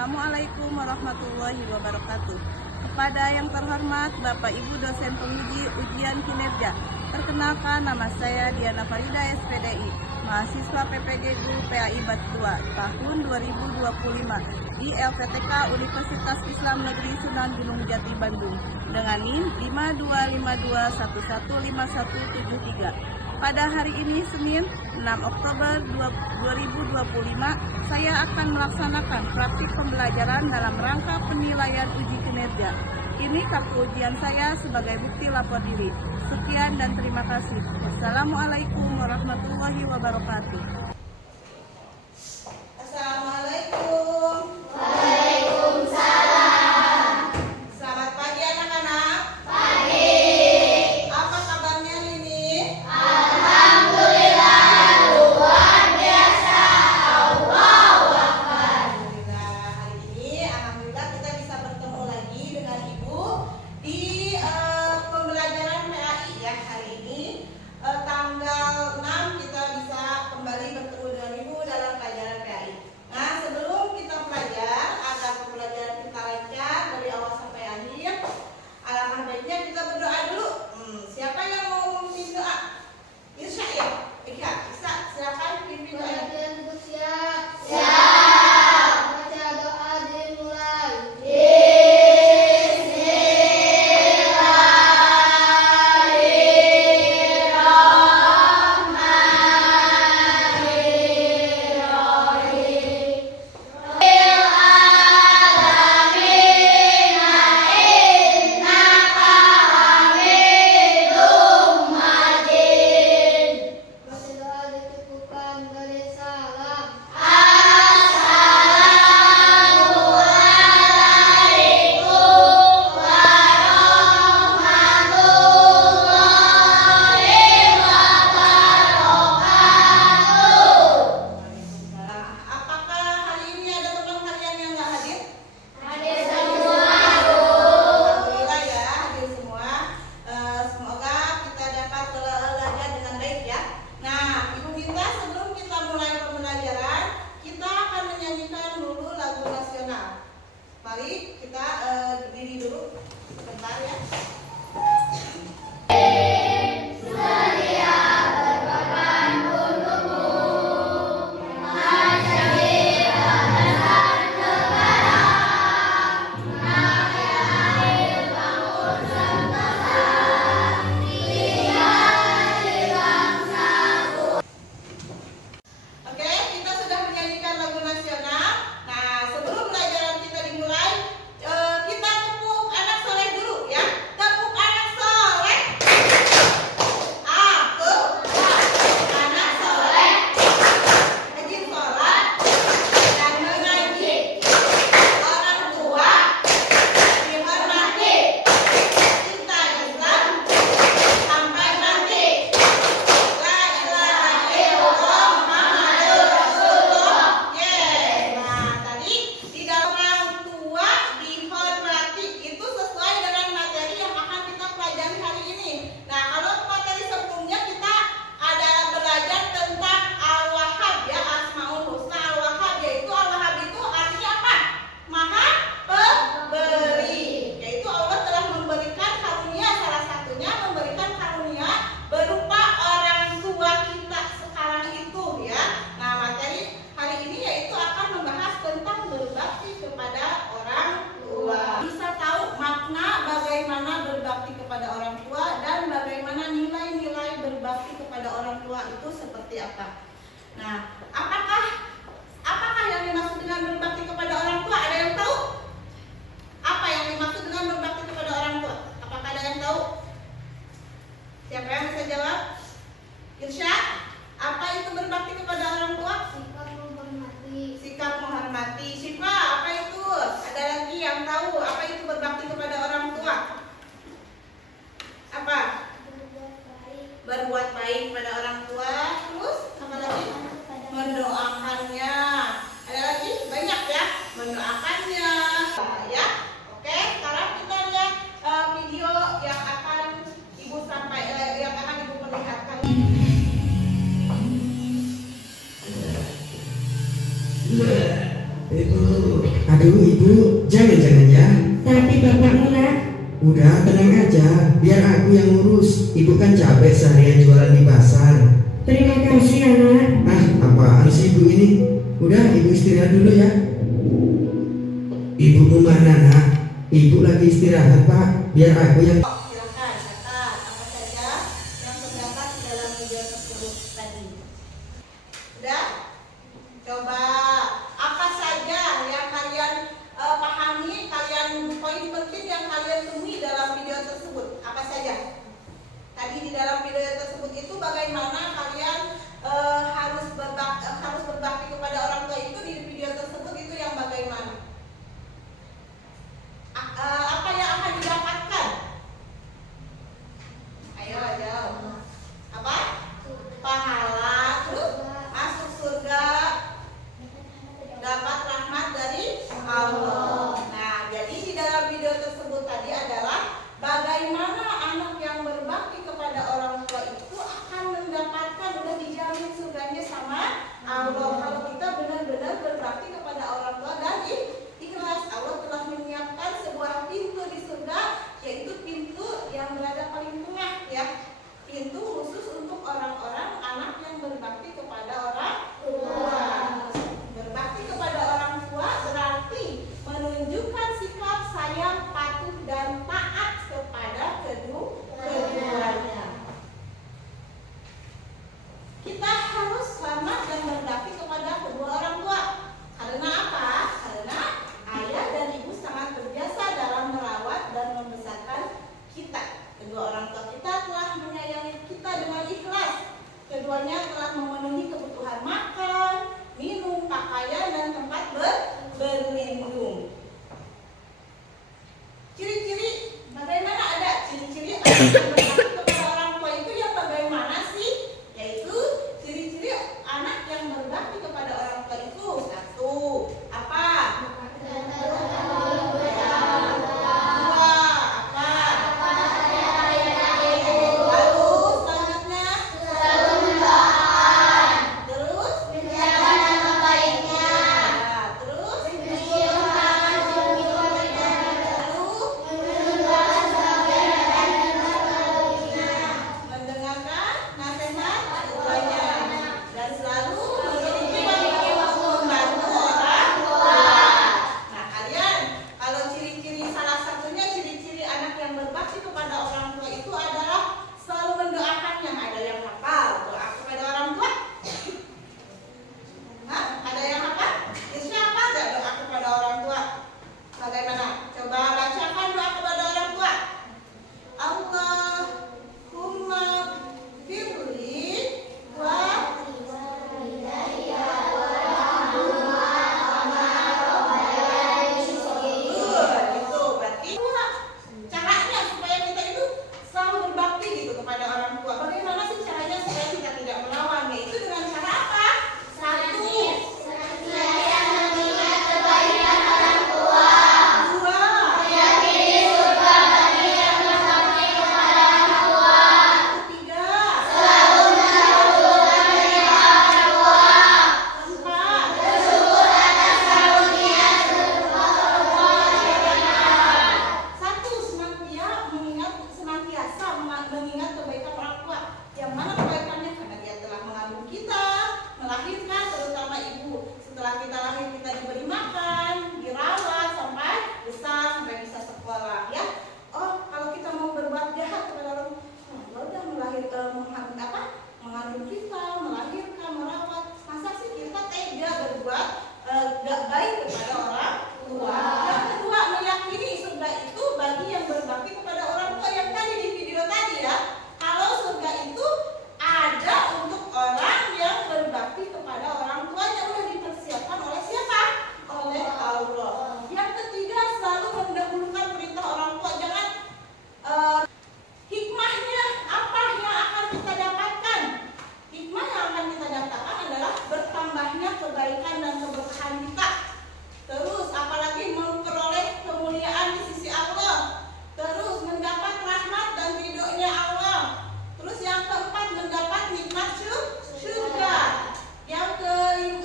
Assalamualaikum warahmatullahi wabarakatuh. Kepada yang terhormat Bapak Ibu dosen penguji ujian kinerja, perkenalkan nama saya Diana Farida SPDI, mahasiswa PPG Guru PAI Batch 2 tahun 2025 di LPTK Universitas Islam Negeri Sunan Gunung Jati Bandung dengan NIM 5252115173. Pada hari ini Senin 6 Oktober 2025, saya akan melaksanakan praktik pembelajaran dalam rangka penilaian uji kinerja. Ini kartu ujian saya sebagai bukti lapor diri. Sekian dan terima kasih. Wassalamualaikum warahmatullahi wabarakatuh. Assalamualaikum. Waalaikumsalam. Selamat pagi anak-anak. Pagi. Apa kabarnya Nini? Alhamdulillah luar biasa. Allahu Akbar. Alhamdulillah kita bisa bertemu lagi dengan Ibu di pembelajaran PAI ya. Hari ini tanggal 6 kita bisa kembali bertemu dengan Ibu dalam pelajaran PAI. Nah, sebelum kita belajar agar pembelajaran kita lancar dari awal sampai akhir, alangkah baiknya kita berdoa dulu. Siapa yang mau memimpin doa? Isya ya? Iya, Isa, silakan pimpin doa. Siap. Siap. Baca doa dimulai. Baca doa dicukupkan dari salam. Assalamualaikum warahmatullahi wabarakatuh. Apakah hari ini ada teman kalian yang nggak hadir? Hadir semua. Alhamdulillah ya, hadir semua. Semoga kita dapat belajar dengan baik ya. Nah, Ibu minta sebelum kita mulai pembelajaran, kita akan menyanyikan dulu lagu nasional. Mari kita berdiri dulu sebentar ya. Oke, kita sudah menyanyikan lagu nasional. Nah, sebelum pelajaran kita dimulai, kita tepuk anak soleh dulu ya. Tepuk anak soleh. Aku anak soleh, rajin sholat dan mengaji. Orang tua dihormati, cinta Islam sampai mati. La ilaha illallah Muhammadur Rasulullah. Yes. Nah, tadi di dalam orang tua dihormati itu sesuai dengan materi yang akan kita pelajari hari ini. Nah, kalau materi sebelumnya kita ada belajar tentang Al-Wahhab ya, Asmaul Husna Al-Wahhab, yaitu Al-Wahhab itu artinya apa? Maha pemberi. Yaitu Allah telah memberikan karunia, salah satunya memberikan karunia berupa orang tua kita sekarang itu ya. Nah, materi hari ini yaitu akan membahas tentang berbakti kepada orang tua. Bisa tahu makna bagaimana berbakti kepada orang tua dan bagaimana nilai-nilai berbakti kepada orang tua itu seperti apa. Nah, apakah yang dimaksud dengan berbakti kepada orang tua? Ada yang tahu? Apa yang dimaksud dengan berbakti kepada orang tua? Apakah ada yang tahu? Siapa yang bisa jawab? Irsyad, apa itu berbakti kepada orang tua? Sikap menghormati. Sikap menghormati. Syifa, apa itu? Ada lagi yang tahu apa itu berbakti kepada orang tua? Apa? Berbuat baik. Berbuat baik pada orang tua. Terus apa lagi? Mendoakannya. Ada lagi? Banyak ya. Mendoakannya. Ya. Oke, sekarang kita lihat video yang akan Ibu yang akan Ibu perlihatkan. Itu Aduh ibu, jangan ya. Tapi bapakmu nak, Udah tenang aja, biar aku yang ngurus. Ibu kan capek seharian jualan di pasar. terima kasih anak. Ah, apaan sih ibu ini? Udah, ibu istirahat dulu ya. Ibu kemana nak? Ibu lagi istirahat pak, biar aku yang... Silakan catat apa saja yang terdapat di dalam video tersebut tadi. Udah? Coba apa saja yang kalian pahami, poin penting yang kalian temui dalam video tersebut. Apa saja? Tadi di dalam video tersebut itu bagaimana kalian harus berbakti kepada orang tua itu di video tersebut itu yang bagaimana? Apa yang akan didapatkan? Ayo. Apa? Pahala, terus masuk surga, dapat rahmat dari Allah. Nah, jadi di dalam video tersebut tadi adalah bagaimana anak yang berbakti kepada orang tua itu akan mendapatkan, udah dijamin surganya sama Allah. Kalau kita benar-benar berbakti kepada orang tua dan ikhlas, Allah telah menyiapkan sebuah pintu di surga, yaitu pintu yang berada paling tengah ya. Pintu khusus untuk orang-orang anak yang berbakti kepada orang tua. Berbakti kepada orang tua berarti menunjukkan sikap sayang, patuh dan taat kepada keduanya. Kita harus selamat dan berbakti kepada kedua orang tua. Karena apa? Karena ayah dan ibu sangat berjasa dalam merawat dan membesarkan kita. Kedua orang tua kita telah menyayangi kita dengan ikhlas. Keduanya telah memenuhi kebutuhan makan, minum, pakaian, dan tempat berlindung. Ciri-ciri bagaimana ada ciri-ciri anak yang berbakti kepada orang tua itu yang bagaimana sih? Yaitu ciri-ciri anak yang berbakti kepada orang tua itu satu, apa?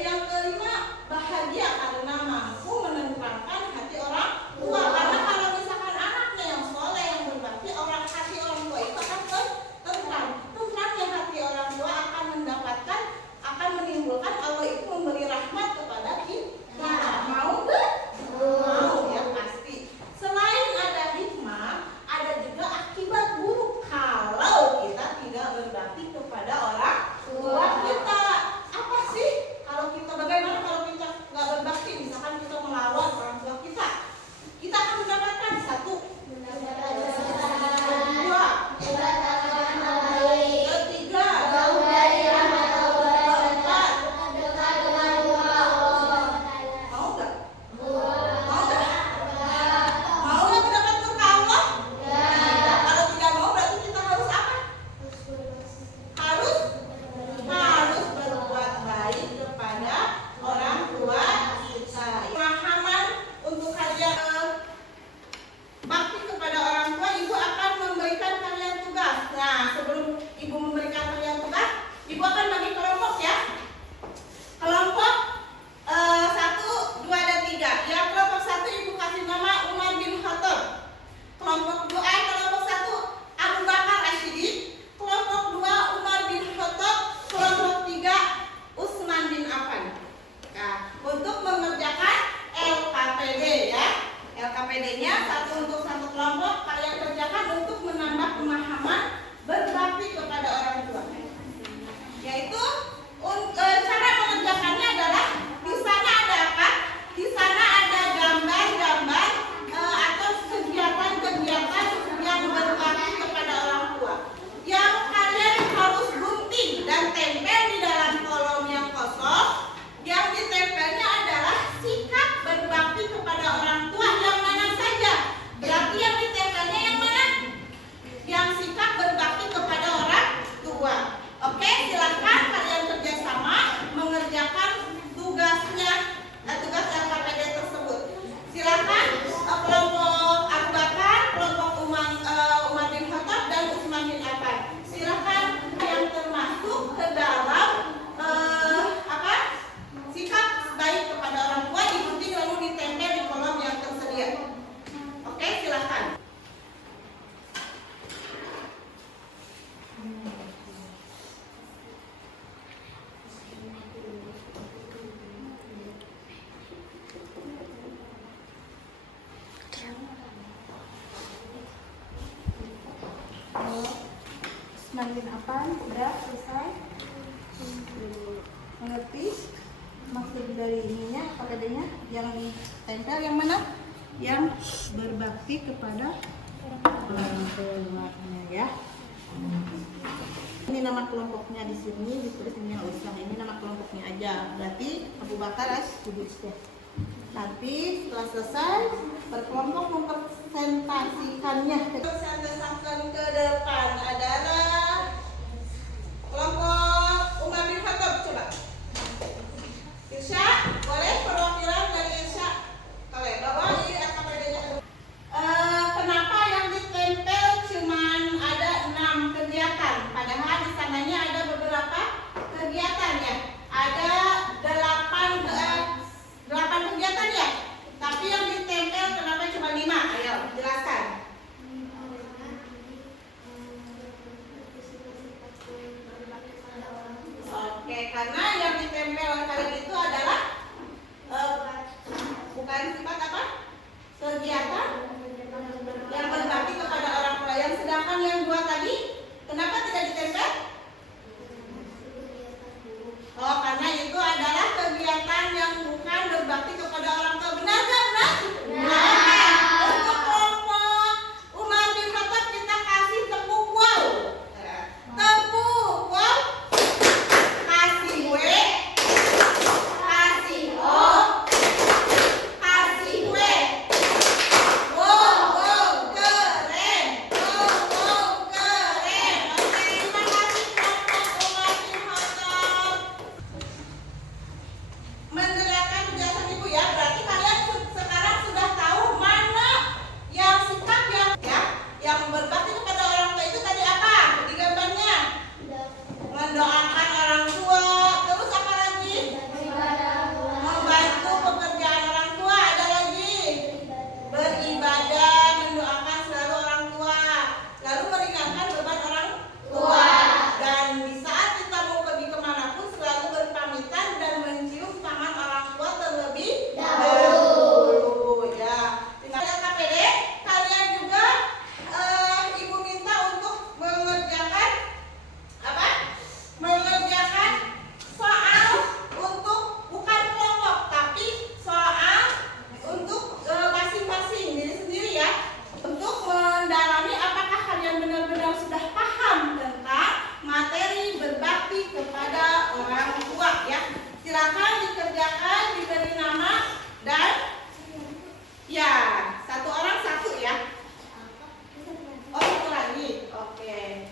Yang kelima bahagia karena mampu menentukan manggil apa? Udah selesai? Mengerti maksud dari ininya, pakaiannya yang ditempel yang mana? Yang berbakti kepada orang tuanya ya. Ini nama kelompoknya di sini ditulis ini nggak usah, ini nama kelompoknya aja. Berarti Abu Bakar setuju ya. Nanti setelah selesai berkelompok mempresentasikannya. Saya desakkan ke depan adalah kelompok Umar bin Khattab. Coba Irsya, boleh perwakilan dari Irsya? Boleh, bawa di RKPD-nya. Kenapa yang ditempel cuman ada 6 kegiatan? Padahal di sananya ada beberapa kegiatan ya. Ada 8 kegiatan ya. Tapi yang ditempel kenapa cuma 5? Ayo jelaskan. Oke, karena yang ditempel kali itu adalah bukan sifat apa? Kegiatan yang berbakti kepada orang tua. Yang sedangkan yang 2 tadi, kenapa tidak ditempel? Oh, karena itu adalah kegiatan yang bukan berbakti kepada orang tua. Benar nggak, benar? Benar. Untuk kelompok Umar bin Khattab kita kasih tepuk wow. Tepuk wow. Kasih W, kasih O, kasih W. Wow, wow, keren. Wow, wow, keren. Oke, terima kasih kelompok Umar bin Khattab. Mendengarkan penjelasan ibu ya, berarti kalian sekarang sudah tahu mana yang sikap yang berbakti kepada orang tua itu tadi apa di gambarnya? Mendoakan orang tua, terus apa lagi? Membantu pekerjaan orang tua, ada lagi beribadah, mendoakan selalu orang tua, lalu meringankan beban orang tua. Dan di saat kita mau pergi kemanapun selalu berpamitan dan mencium tangan orang tua terlebih dahulu ya. Dengan KPD kalian juga ibu minta untuk mengerjakan apa? Mengerjakan soal untuk bukan kelompok tapi soal untuk masing-masing diri sendiri ya. Untuk mendalami apakah kalian benar-benar sudah paham tentang materi berbakti kepada orang tua ya. Silakan dikerjakan, diberi nama dan ya, 1 orang 1 ya. Oh, 1 lagi. Oke.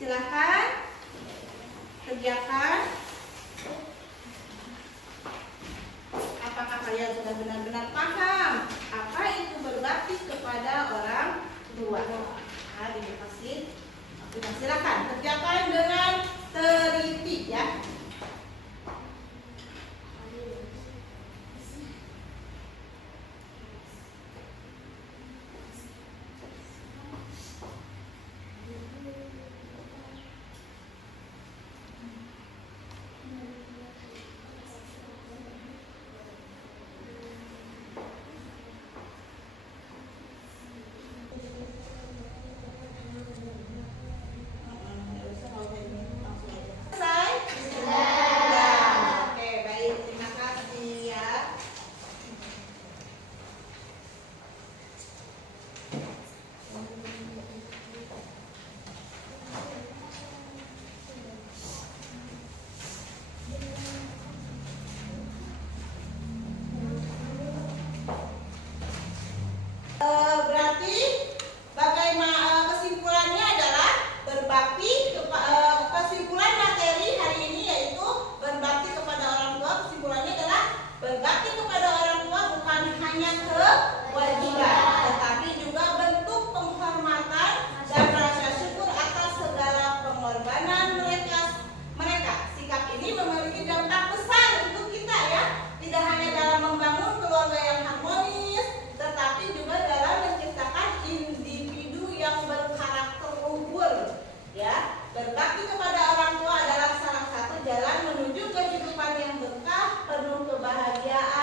Silakan kerjakan. Apakah kalian sudah benar-benar paham apa itu berbakti kepada orang tua? Nah, dikasih. Oke, silakan kerjakan dengan teliti ya. Berbakti kepada orang tua adalah salah satu jalan menuju kehidupan yang berkah, penuh kebahagiaan.